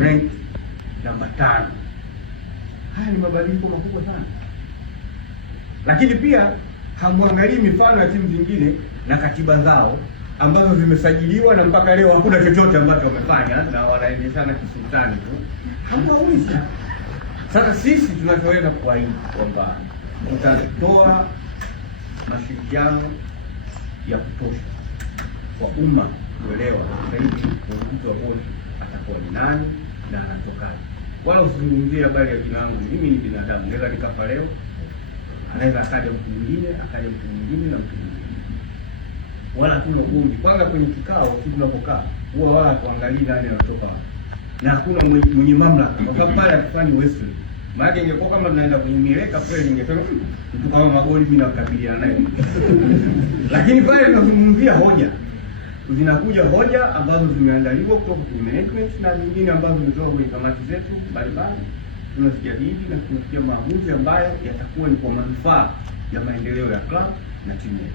rank namba 5. Haya ni mabadiliko makubwa sana, lakini pia hamwangalii mifano ya timu zingine na katiba zao ambazo zimesajiliwa na mpaka leo hakuna chochote ambacho wamefanya na wanaendeshana kisultani tu. Hamwaulizi. Sasa sisi tunachoweza kuahidi kwamba tutatoa mashirikiano ya kutosha kwa umma kuelewa zaidi mwenyekiti wa bodi atakuwa ni nani na anatokaje. Wala usizungumzie habari ya jina langu. Mimi ni binadamu, naweza nikafa leo, anaweza akaja mtu mwingine, akaja mtu mwingine na mtu mwingine. Wala kuna ugomvi. Kwanza kwenye kikao sisi tunapokaa huwa wala kuangalia nani anatoka wapi. Na hakuna mwenye mamlaka. Kwa sababu pale hatufanyi Wesley. Maana ingekuwa kama tunaenda kwenye mieleka kweli ningesema mtu kama Magoli mimi nakabiliana naye. Lakini pale tunazungumzia hoja. Zinakuja hoja ambazo zimeandaliwa kutoka kwa management na nyingine ambazo zimetoka kwenye kamati zetu mbalimbali. Tunazijadili na kufikia maamuzi ambayo yatakuwa ni kwa manufaa ya maendeleo ya club na timu yetu.